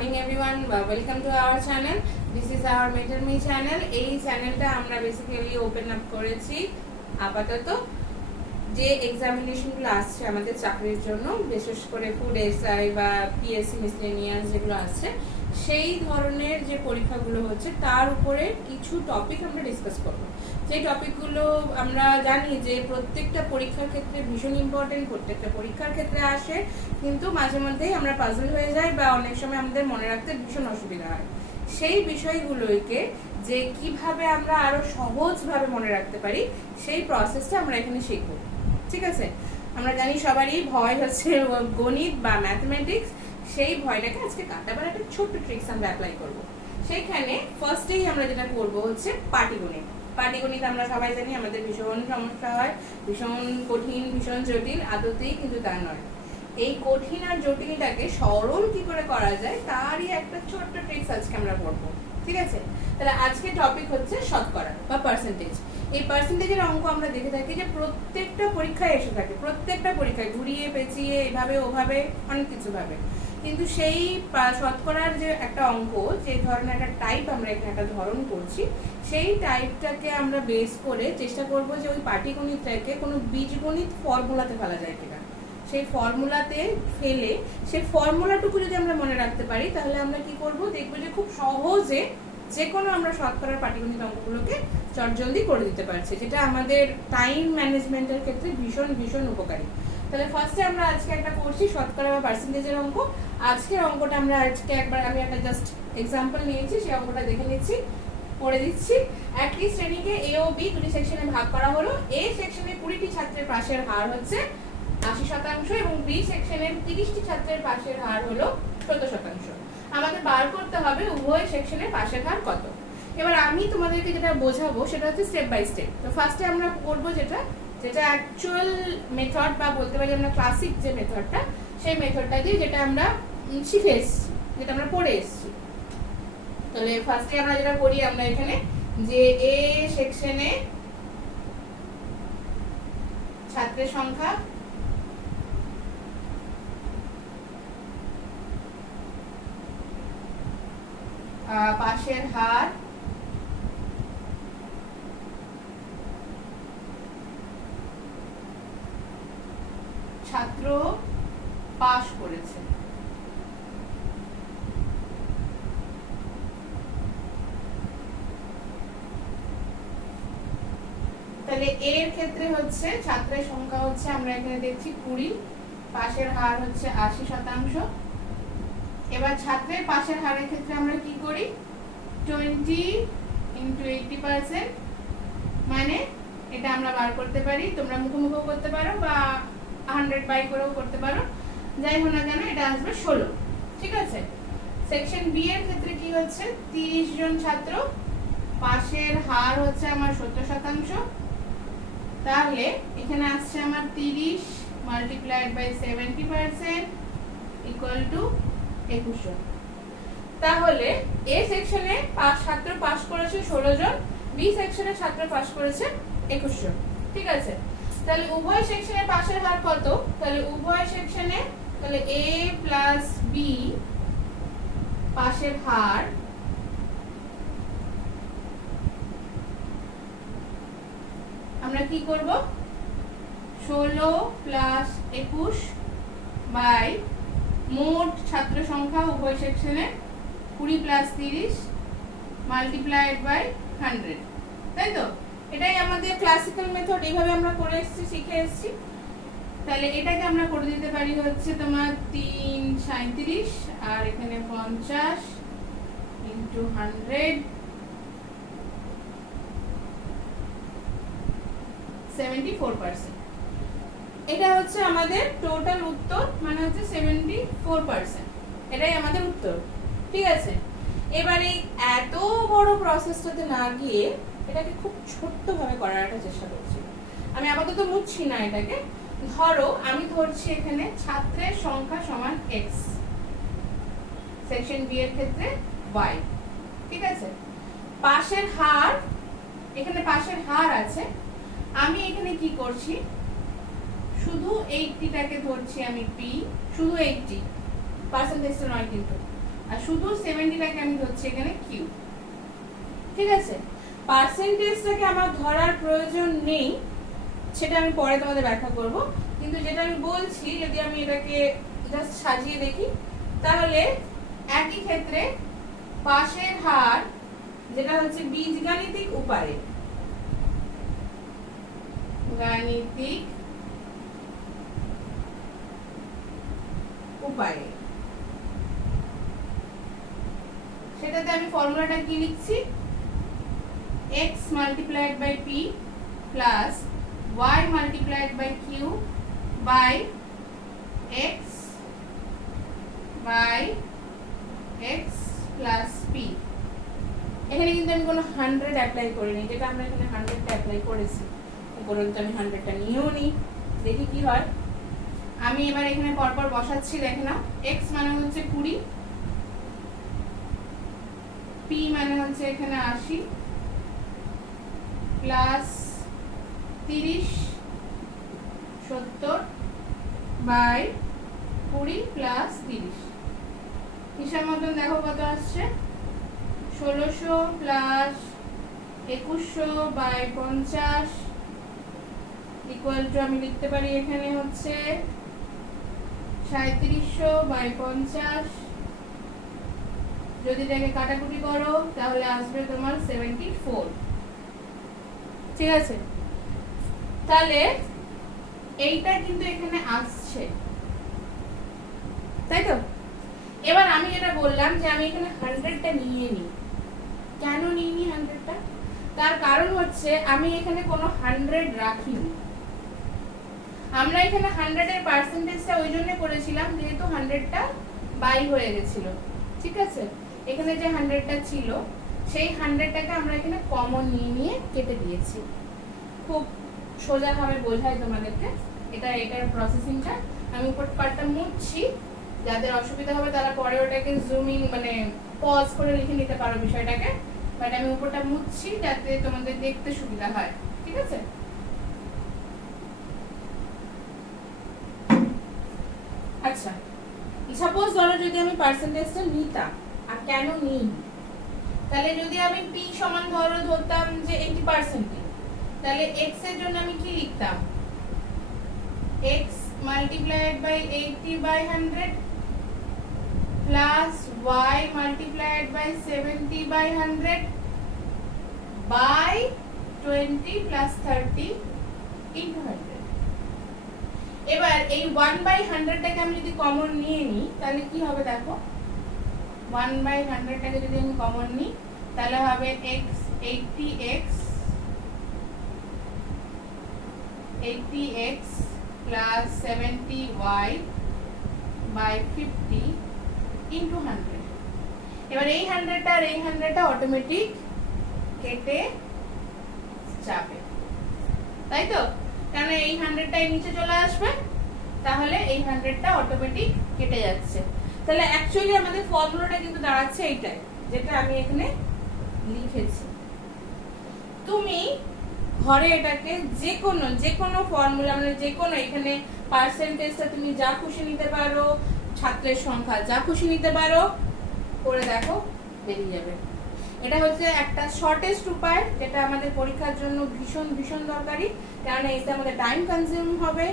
morning everyone, welcome to our channel. This is our Mentor Me channel. এই চ্যানেলটা আমরা basically open up করেছি আপাতত যে এক্সামিনেশনগুলো আসছে আমাদের চাকরির জন্য, বিশেষ করে ফুড এসআই বা পিএসসি মিসলেনিয়াস যেগুলো আসছে সেই ধরনের যে পরীক্ষাগুলো হচ্ছে তার উপরে কিছু টপিক আমরা ডিসকাস করব। যে টপিকগুলো আমরা জানি যে প্রত্যেকটা পরীক্ষার ক্ষেত্রে ভীষণ ইম্পর্টেন্ট, প্রত্যেকটা পরীক্ষার ক্ষেত্রে আসে, কিন্তু মাঝে মধ্যেই আমরা পাজল হয়ে যাই বা অনেক সময় আমাদের মনে রাখতে ভীষণ অসুবিধা হয়। সেই বিষয়গুলোকে যে কিভাবে আমরা আরো সহজভাবে মনে রাখতে পারি সেই প্রসেসটা আমরা এখানে শিখব। ঠিক আছে, আমরা জানি সবারই ভয় হচ্ছে গণিত বা ম্যাথমেটিক্স, সেই ভয়টাকে আজকে কাটাবার একটা ছোট্ট ট্রিক্স আমরা অ্যাপ্লাই করব। সেইখানে ফার্স্টেই আমরা যেটা করব হচ্ছে পাটিগণিত। পাটিগণিত আমরা সবাই জানি আমাদের ভীষণ সমস্যা হয়, ভীষণ কঠিন, ভীষণ জটিল, আদতেই কিন্তু তা নয়। এই কঠিন আর জটিলটাকে সরল কি করে করা যায় তারই একটা ছোট্ট ট্রিক্স আজকে আমরা পড়বো। ঠিক আছে, তাহলে আজকে টপিক হচ্ছে শতকরা বা পার্সেন্টেজ। এই পার্সেন্টেজের অঙ্ক আমরা দেখে থাকি যে প্রত্যেকটা পরীক্ষায় এসে থাকে, প্রত্যেকটা পরীক্ষায় ঘুরিয়ে পেঁচিয়ে এভাবে ওভাবে অনেক কিছু ভাবে, কিন্তু সেই শতকরার যে একটা অঙ্ক, যে ধরনের একটা টাইপ আমরা এখানে একটা ধরন করছি, সেই টাইপটাকে আমরা বেস করে চেষ্টা করব যে ওই পাটিগণিতটাকে কোনো বীজগণিত ফর্মুলাতে ফেলা যায় কিনা। সেই ফর্মুলাতে ফেলে সেই ফর্মুলাটুকু যদি আমরা মনে রাখতে পারি তাহলে আমরা কি করব, দেখবো যে খুব সহজে যে কোনো আমরা শতকরার পাটিগণিত অঙ্কগুলোকে চটজলদি করে দিতে পারছি, যেটা আমাদের টাইম ম্যানেজমেন্টের ক্ষেত্রে ভীষণ ভীষণ উপকারী। তাহলে ফার্স্টে আমরা আজকে একটা করছি শতকরা বা পার্সেন্টেজের অঙ্ক। আজকের অঙ্কটা আমরা আজকে একবার আমি একটা জাস্ট এক্সাম্পল নিয়েছি, সেই অঙ্কটা দেখে নিচ্ছি, পড়ে দিচ্ছি। একটি শ্রেণীকে এ ও বি দুটি সেকশনে ভাগ করা হলো। এ সেকশনে 20টি ছাত্রের পাশের হার হচ্ছে 80% এবং বি সেকশনের 30টি ছাত্রের পাশের হার হলো 70%। আমাদের বার করতে হবে উভয় সেকশনের পাশের হার কত। এবার আমি তোমাদেরকে যেটা বোঝাবো সেটা হচ্ছে স্টেপ বাই স্টেপ। তো ফার্স্টে আমরা করবো যেটা অ্যাকচুয়াল মেথড বা বলতে পারি আমরা ক্লাসিক যে মেথডটা, সেই মেথডটা দিয়ে যেটা আমরা শিখে এসেছি, যেটা আমরা পড়ে এসেছি। তাহলে ফার্স্টে আমরা যেটা করি, আমরা এখানে যে এ সেকশনে ছাত্রের সংখ্যা পাশের হার ছাত্র পাস করেছে। তাহলে এর ক্ষেত্রে হচ্ছে ছাত্রের সংখ্যা হচ্ছে আমরা এখানে দেখছি 20, পাশের হার হচ্ছে 80%। এবার ছাত্রের পাশের হারের ক্ষেত্রে আমরা কি করি, 20 × 80%, মানে এটা আমরা বার করতে পারি, তোমরা মুখোমুখি করতে পারো বা 100 বাই করেও করতে পারো, যাই হোক না কেন এটা আসবে 16। ঠিক আছে, সেকশন বি এর ক্ষেত্রে কি হচ্ছে, 30 জন ছাত্র, পাশের হার হচ্ছে আমার 70%। তাহলে এখানে আসছে আমার 30 × 70% ইকুয়াল টু 21 জন। তাহলে এ সেকশনে ছাত্র পাস করেছে 16 জন, বি সেকশনে ছাত্র পাস করেছে 21 জন। ঠিক আছে, তাহলে উভয় সেকশনের পাশের হার কত, তাহলে উভয় সেকশনে তাহলে এ প্লাস বি পাশের হার আমরা কি করব, 16 + 21 বাই মোট ছাত্র সংখ্যা উভয় সেকশনে 20 + 30 মাল্টিপ্লাইড বাই 100। তাই তো, এটাই আমাদের ক্লাসিক্যাল মেথড, এইভাবে আমরা করে এসেছি, শিখে এসেছি। তাহলে এটাকে আমরা করে দিতে পারি হচ্ছে তোমার 3 × 37 আর এখানে 50 × 100 74%। এটা হচ্ছে আমাদের টোটাল উত্তর, মানে হচ্ছে 74%, এটাই আমাদের উত্তর। ঠিক আছে, এবারে এত বড় প্রসেসটাতে না গিয়ে এটাকে খুব ছোট্ট ভাবে করার একটা চেষ্টা করছি। আমি আপাতত মুছছি না এটাকে। ধরো আমি ধরছি এখানে ছাত্রের সংখ্যা সমান x, সেকশন বি এর ক্ষেত্রে y। ঠিক আছে, পাশের হার, এখানে পাশের হার আছে, আমি এখানে কি করছি, শুধু 80টাকে ধরছি আমি p, শুধু 80, পার্সেন্টেজটা নয় কিন্তু, আর শুধু 70টাকে আমি ধরছি এখানে কিউ। ঠিক আছে, পার্সেন্টেজটাকে আমার ধরার প্রয়োজন নেই, সেটা আমি পরে তোমাদের ব্যাখ্যা করব। কিন্তু যেটা আমি বলছি, যদি আমি এটাকে জাস্ট সাজিয়ে দেখি, তাহলে একই ক্ষেত্রে পাশের হার যেটা হচ্ছে বীজগাণিতিক উপায়ে, গাণিতিক উপায়ে, সেটাতে আমি ফর্মুলাটা কি লিখছি, x multiplied by p plus y multiplied by q by x plus p। এখানে কিন্তু আমি কোনো 100 অ্যাপ্লাই করিনি, যেটা আমরা এখানে 100টা অ্যাপ্লাই করেছি। উপরন্তু আমি 100টা নিয়েও নি, দেখি কি হয়। আমি এবার এখানে পরপর বসাচ্ছি, দেখে নাও। x মানে হচ্ছে 20, p মানে হচ্ছে এখানে 80 প্লাস 30 70 বাই 20 প্লাস 30, হিসাব মতন দেখো কত আসছে, 1600 প্লাস 2100 বাই 50 ইকুয়াল টু আমি লিখতে পারি এখানে হচ্ছে 3700 বাই 50। যদি এটাকে কাটাকুটি করো তাহলে আসবে তোমার 74। ঠিক আছে, তাহলে এইটা কিন্তু এখানে আসছে, তাই তো। এবার আমি যেটা বললাম যে আমি এখানে 100টা নিয়ে নিই। কেন নিয়ে নিই 100টা? তার কারণ হচ্ছে আমি এখানে কোনো 100 রাখিনি। আমরা এখানে 100 এর পার্সেন্টেজটা ওই জন্য করেছিলাম যেহেতু 100টা বাই হয়ে গেছিল। ঠিক আছে, এখানে যে 100টা ছিল সেই 100টাকে আমরা এখানে কমন নিয়ে কেটে দিয়েছি। খুব সোজাভাবে বোঝাই তোমাদেরকে, এটার প্রসেসিংটা। আমি উপর পার্টটা মুছছি, যাদের অসুবিধা হবে তারা পরে ওটাকে জুমিং মানে পজ করে লিখে নিতে পারো বিষয়টাকে, বাট আমি উপরটা মুছছি যাতে তোমাদের দেখতে সুবিধা হয়। ঠিক আছে, আচ্ছা সাপোজ ধরো যদি আমি পার্সেন্টেজটা নিতাম, আর কেন নিই, তাহলে যদি আমি p সমান ধরতাম যে 80%, তাহলে x এর জন্য আমি কি লিখতাম, x multiplied by 80 by 100 plus y multiplied by 70 by 100 by 20 plus 30 into 100। এবার এই 1/100টাকে আমি যদি কমন নিয়ে নিই তাহলে কি হবে দেখো, 1/100টাকে যদি আমি কমন নিই তাহলে হবে x 80x plus 70y by 50 into 100। এবার এই 100টা আর এই 100টা অটোমেটিক কেটে যাবে, তাই তো, কারণ এই 100টা নিচে চলে আসবে, তাহলে এই 100টা অটোমেটিক কেটে যাচ্ছে। তাহলে অ্যাকচুয়ালি আমাদের ফর্মুলাটা কিন্তু দাঁড়াচ্ছে এইটাই, যেটা আমি এখানে লিখেছি। তুমি ঘরে এটাকে যে কোনো ফর্মুলা মানে যে কোনো, এখানে পার্সেন্টেজটা তুমি যা খুশি নিতে পারো, ছাত্রের সংখ্যা যা খুশি নিতে পারো, করে দেখো বেরিয়ে যাবে। এটা হচ্ছে একটা শর্টেস্ট উপায়, যেটা আমাদের পরীক্ষার জন্য ভীষণ ভীষণ দরকারি, কারণ এতে আমাদের টাইম কনজিউম হবে,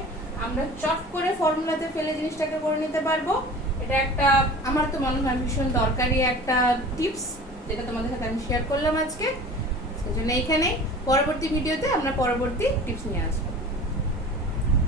আমরা চট করে ফর্মুলাতে ফেলে জিনিসটাকে করে নিতে পারবো। এটা একটা আমার তো মনে হয় ভীষণ দরকারি একটা টিপস, যেটা তোমাদের সাথে আমি শেয়ার করলাম আজকে। সেজন্য এইখানে পরবর্তী ভিডিওতে আমরা পরবর্তী টিপস নিয়ে আসবো।